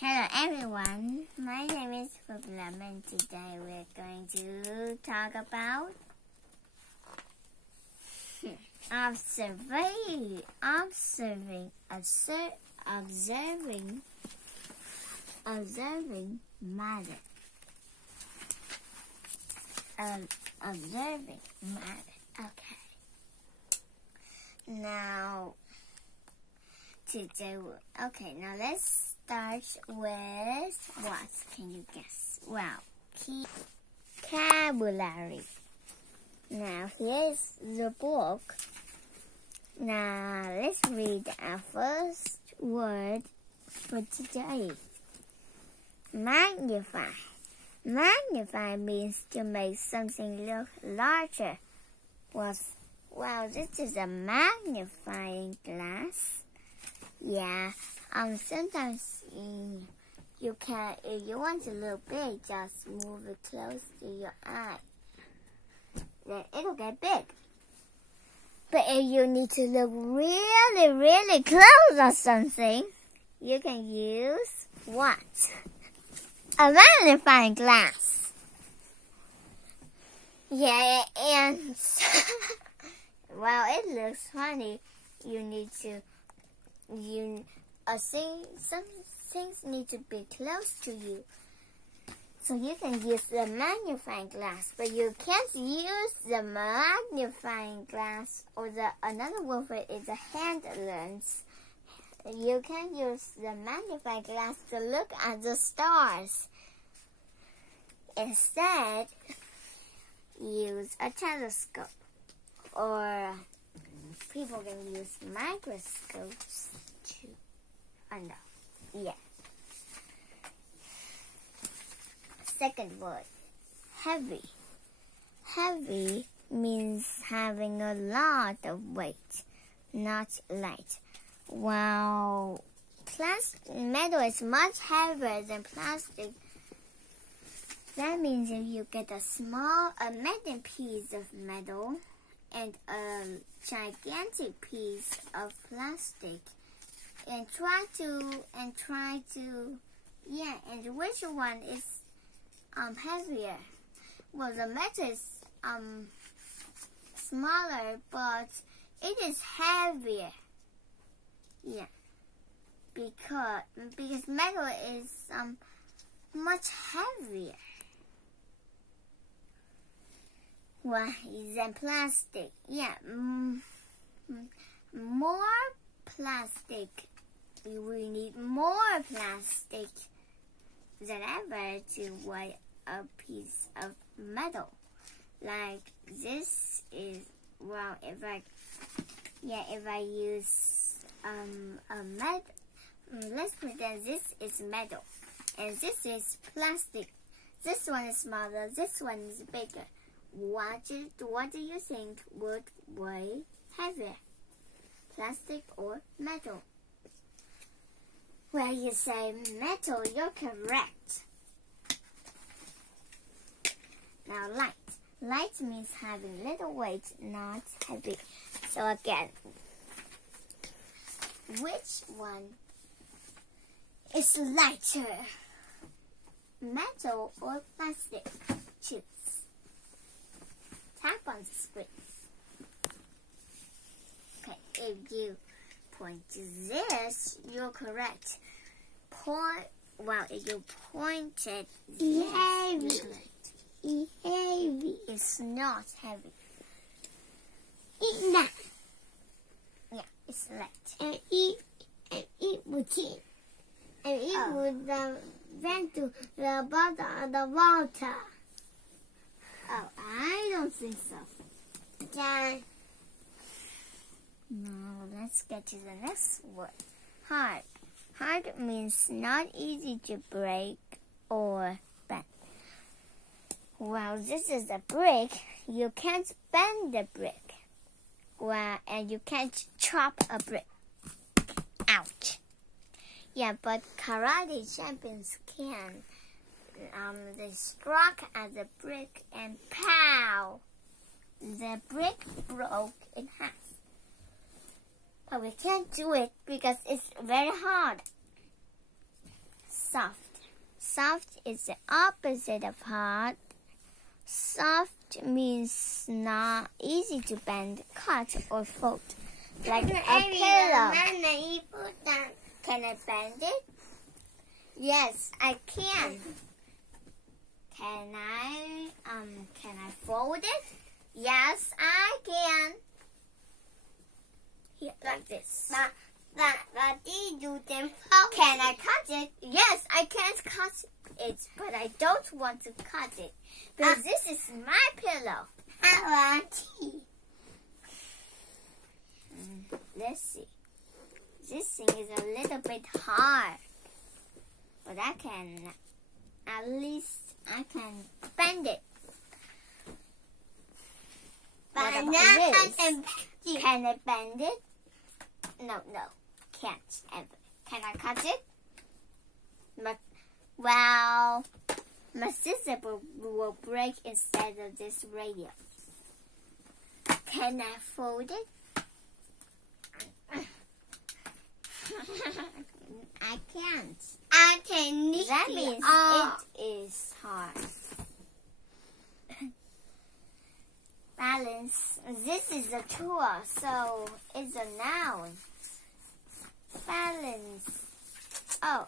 Hello everyone, my name is Problem and today we're going to talk about observing matter. Observing matter. Okay. Now let's start with what? Can you guess? Well, vocabulary. Now here's the book. Now let's read our first word for today. Magnify. Magnify means to make something look larger. Wow, this is a magnifying glass. Yeah, sometimes you can, if you want to look big, just move it close to your eye. Then it'll get big. But if you need to look really, really close or something, you can use what? A magnifying glass. Yeah, and well, it looks funny. Some things need to be close to you. So you can use the magnifying glass, but you can't use the magnifying glass, or another word for it is a hand lens. You can use the magnifying glass to look at the stars. Instead, use a telescope, or people can use microscopes too. Yeah. Second word, heavy. Heavy means having a lot of weight, not light. While metal is much heavier than plastic, that means if you get a medium piece of metal and a gigantic piece of plastic, and which one is heavier? Well, the metal is smaller, but it is heavier. Yeah, because metal is much heavier. Well, than plastic. Yeah, more plastic. We need more plastic than ever to weigh a piece of metal. Like this is, well, if I use let's pretend this is metal and this is plastic. This one is smaller, this one is bigger. What do you think would weigh heavier? Plastic or metal? Well, you say metal, you're correct. Now light. Light means having little weight, not heavy. So again, which one is lighter? Metal or plastic? Choose. Tap on the screen. Okay, if you point to this, you're correct. If you pointed this, heavy. Heavy. It's not heavy. It's not. Yeah, it's light. And it would change. And it would vent to the bottom of the water. Oh, I don't think so. Yeah. Now let's get to the next word. Hard. Hard means not easy to break or bend. Well, this is a brick. You can't bend the brick. Well, and you can't chop a brick. Ouch. Yeah, but karate champions can. They struck at the brick and pow! The brick broke in half. But we can't do it because it's very hard. soft. Soft is the opposite of hard. Soft means not easy to bend, cut, or fold. Like a pillow. Can I bend it? Yes, I can. Can I fold it? Yes, I can. Here, like this. Can I cut it? Yes, I can cut it, but I don't want to cut it because this is my pillow. I want tea. Let's see. This thing is a little bit hard, but at least I can bend it. What about this? Can I bend it? No, can't ever. Can I cut it? Well, my sister will break instead of this radio. Can I fold it? I can't. That means it is hard. Balance. This is a tool, so it's a noun. Balance. Oh.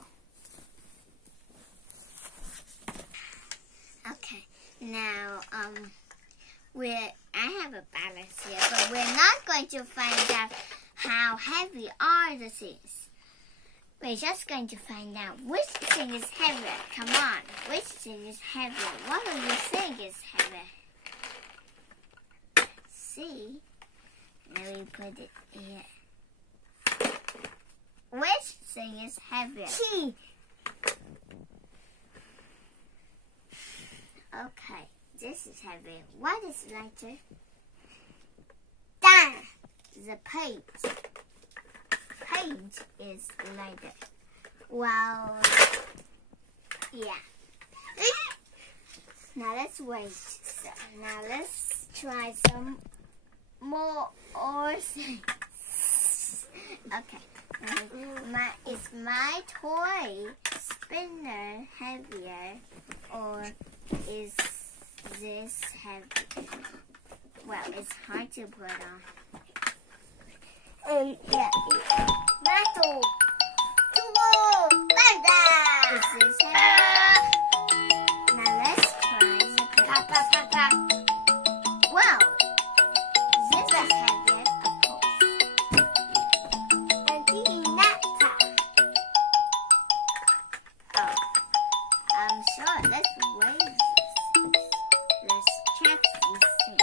Okay. Now, I have a balance here, but we're not going to find out how heavy are the things. We're just going to find out which thing is heavier. Come on, which thing is heavier? What do you think is heavier? See? Let me put it here. Which thing is heavier? Tea. Okay, this is heavy. What is lighter? The page. Page is lighter. Well, yeah. Now let's wait. So now let's try some more things. Okay. Is my toy spinner heavier, or is this heavy? Well, it's hard to put on. Yeah. Metal. Is this heavy? Now let's try the paper. Wow. This is heavier, of course. Oh. I'm sure. Let's weigh this. Let's check these things.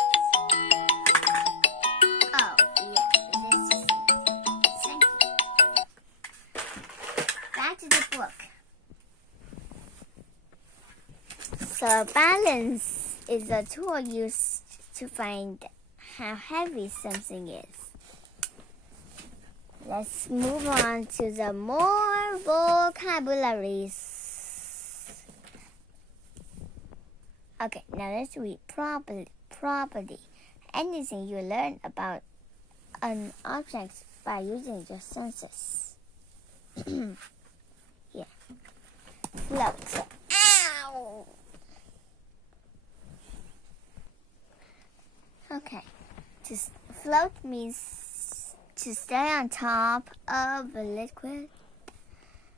Oh, yeah. This is it. Thank you. Back to the book. So balance is a tool used to find how heavy something is. Let's move on to the more vocabularies. Okay, now let's read property. Anything you learn about an object by using your senses. Yeah. Float. Ow! Okay. To float means to stay on top of a liquid.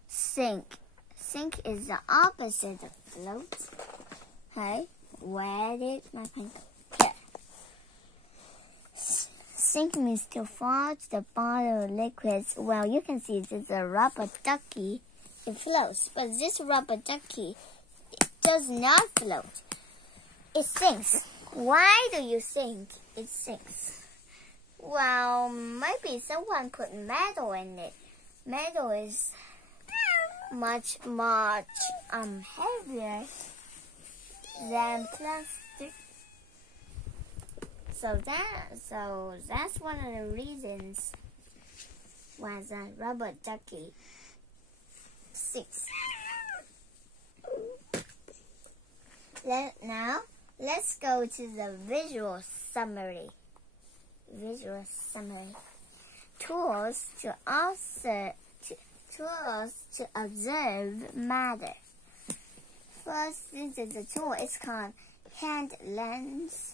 Sink. Sink is the opposite of float. Hey, where did my pen go? Here. Sink means to fall to the bottom of liquids. Well, you can see this is a rubber ducky. It floats, but this rubber ducky does not float. It sinks. Why do you think it sinks? Well, maybe someone put metal in it. Metal is much heavier than plastic. So that's one of the reasons why the rubber ducky sinks. Now let's go to the visual summary. Tools to tools to observe matter. First, this is a tool. It's called hand lens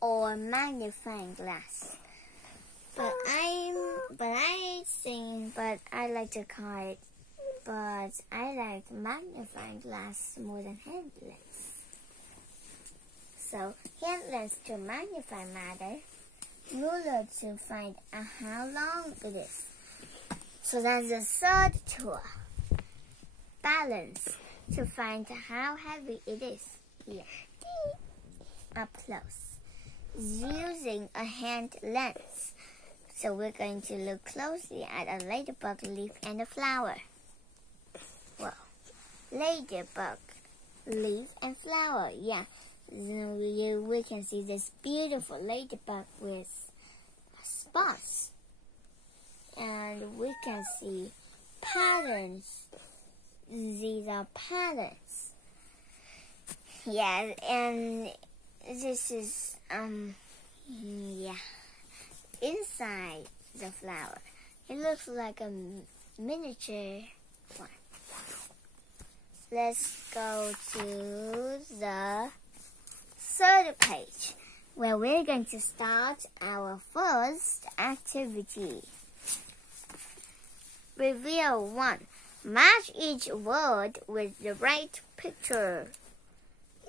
or magnifying glass. But I like to call it. But I like magnifying glass more than hand lens. So hand lens to magnify matter. Ruler to find out how long it is. So that's the third tool. Balance to find how heavy it is. Yeah. Up close. Using a hand lens. So we're going to look closely at a ladybug leaf and a flower. Well, ladybug leaf and flower. Yeah. So we can see this beautiful ladybug with spots. And we can see patterns. These are patterns. Yeah, and this is inside the flower. It looks like a miniature one. Let's go to the third page, where we're going to start our first activity. Review 1. Match each word with the right picture.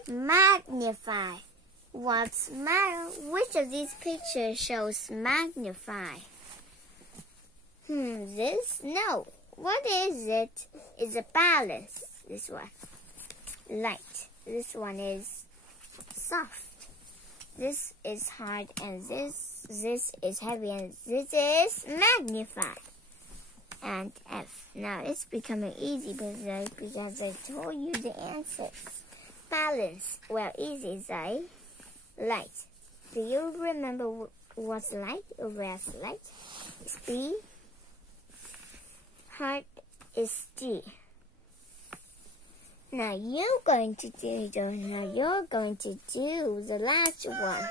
Magnify. What's matter? Which of these pictures shows magnify? This? No. What is it? It's a balance. This one. Light. This one is soft. This is hard, and this is heavy, and this is magnify. And F. Now it's becoming easy because I told you the answers. Balance. Well, easy, say. Light. Do you remember what's light? Where's light? It's B. Hard is D. Now you're going to do the last one.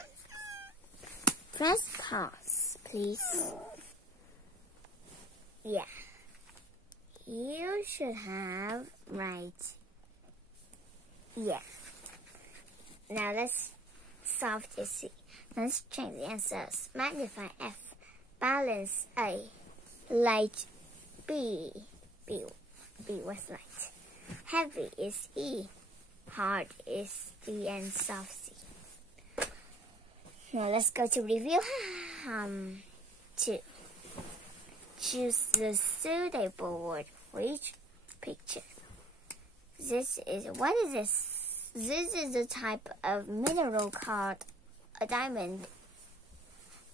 Press pause, please. Yeah. You should have right. Yeah. Now let's solve this C. Let's check the answers. Magnify F. Balance A. Light B. B was light. Heavy is E. Hard is D, and soft C. Now let's go to review. 2. Choose the suitable word for each picture. What is this? This is a type of mineral called a diamond.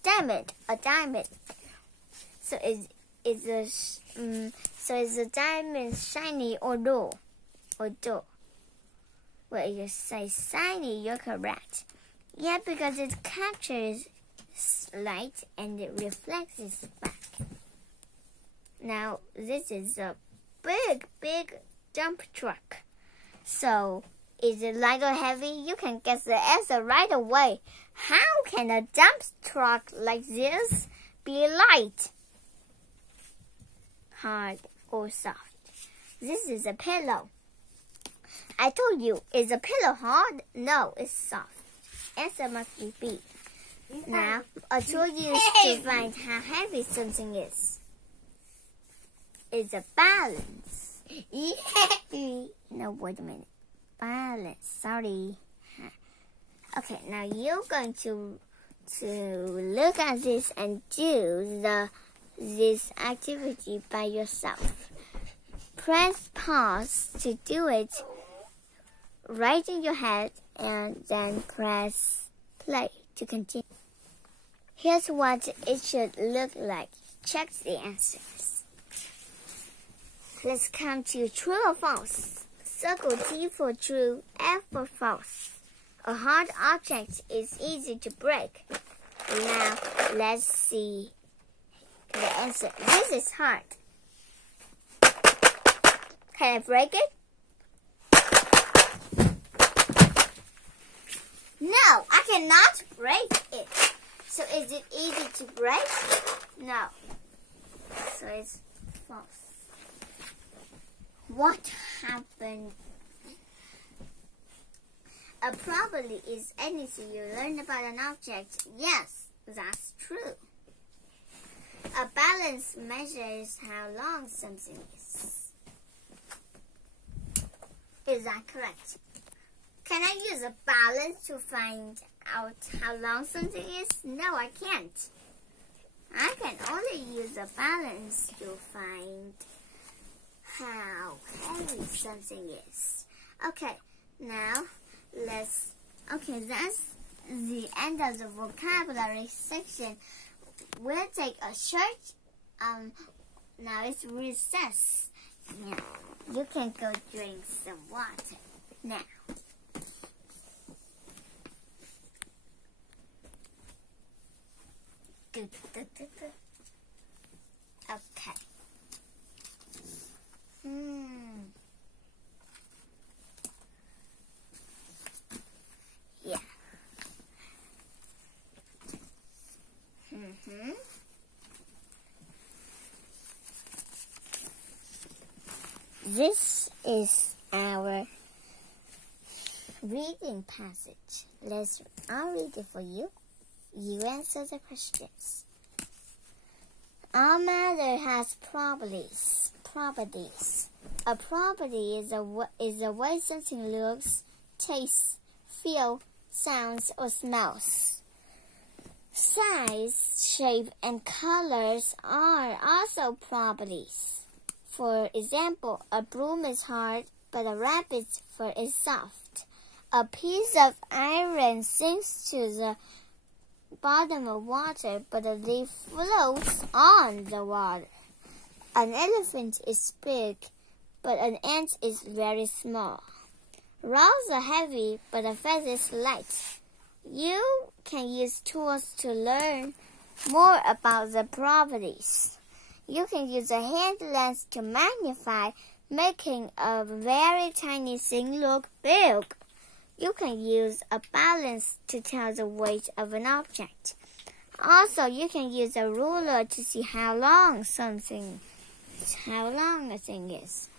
A diamond. So is the diamond shiny or dull? Well, you say shiny, you're correct. Yeah, because it captures light and it reflects it back. Now, this is a big dump truck. So, is it light or heavy? You can guess the answer right away. How can a dump truck like this be light, hard, or soft? This is a pillow. I told you, is a pillow hard? No, it's soft. Answer must be B. Now, a tool used to find how heavy something is. It's a balance. No, wait a minute. Balance. Sorry. Okay, now you're going to look at this and do this activity by yourself. Press pause to do it right in your head, and then press play to continue. Here's what it should look like. Check the answers. Let's come to true or false. Circle T for true, F for false. A hard object is easy to break. Now, let's see the answer. This is hard. Can I break it? No, I cannot break it. So is it easy to break? No. So it's false. What happened? A probability is anything you learn about an object. Yes, that's true. A balance measures how long something is. Is that correct? Can I use a balance to find out how long something is? No, I can't. I can only use a balance to find how heavy something is. Okay, now that's the end of the vocabulary section. We'll take a short, now it's recess. Now, you can go drink some water. Now. Okay. Yeah. This is our reading passage. I'll read it for you. You answer the questions. Our matter has properties. A property is the way something looks, tastes, feels, sounds, or smells. Size, shape, and colors are also properties. For example, a broom is hard, but a rabbit's fur is soft. A piece of iron sinks to the bottom of water, but a leaf floats on the water. An elephant is big, but an ant is very small. Rocks are heavy, but a feather is light. You can use tools to learn more about the properties. You can use a hand lens to magnify, making a very tiny thing look big. You can use a balance to tell the weight of an object. Also, you can use a ruler to see how long a thing is.